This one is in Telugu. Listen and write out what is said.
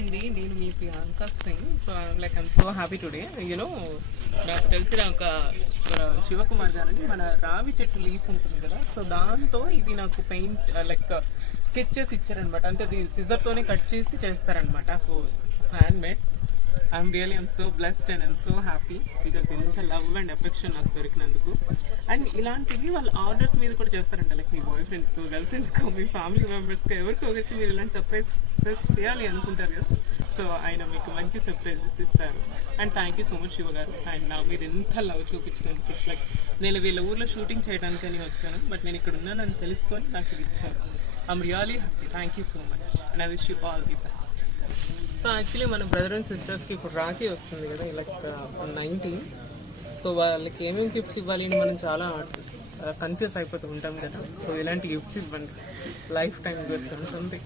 అండి, నేను మీ Priyanka Singh. So I'm so happy today. You know నాకు తెలిసిన ఒక శివకుమార్ గారు మన రావి చెట్టు లీఫ్ ఉంటుంది కదా, సో దాంతో ఇది నాకు పెయింట్ లైక్ స్కెచ్ చేసి ఇచ్చారనమాట. అంటే అది సిజర్తోనే కట్ చేసి చేస్తారనమాట. So hand made. I'm so blessed and I'm so happy because ఇంత లవ్ అండ్ ఎఫెక్షన్ నాకు దొరికినందుకు. అండ్ ఇలాంటివి వాళ్ళు ఆర్డర్స్ మీద కూడా చేస్తారంట. లైక్ మీ బాయ్ ఫ్రెండ్స్కో, గర్ల్ ఫ్రెండ్స్కో, మీ ఫ్యామిలీ మెంబర్స్కో ఎవరికో ఒకరికి మీరు ఇలాంటి సర్ప్రైజ్ చేయాలి అనుకుంటారు కదా. సో ఆయన మీకు మంచి సర్ప్రైజెస్ ఇస్తారు. And thank you so much Shiva గారు. అండ్ నా మీరు ఎంత లవ్ చూపించినందుకు. లైక్ నేను వీళ్ళ ఊర్లో షూటింగ్ చేయడానికని వచ్చాను, బట్ నేను ఇక్కడ ఉన్నానని తెలుసుకొని నాకు ఇది ఇచ్చారు. I'm really happy. Thank you so much and I wish you all the best. So actually మన బ్రదర్ అండ్ సిస్టర్స్కి ఇప్పుడు రాఖీ వస్తుంది కదా, లైక్ 19. సో వాళ్ళకి ఏమేమి గిఫ్ట్స్ ఇవ్వాలి అని మనం చాలా కన్ఫ్యూజ్ అయిపోతూ ఉంటాం కదా. సో ఇలాంటి గిఫ్ట్స్ ఇవ్వండి, లైఫ్ టైం గుర్తుంటుంది.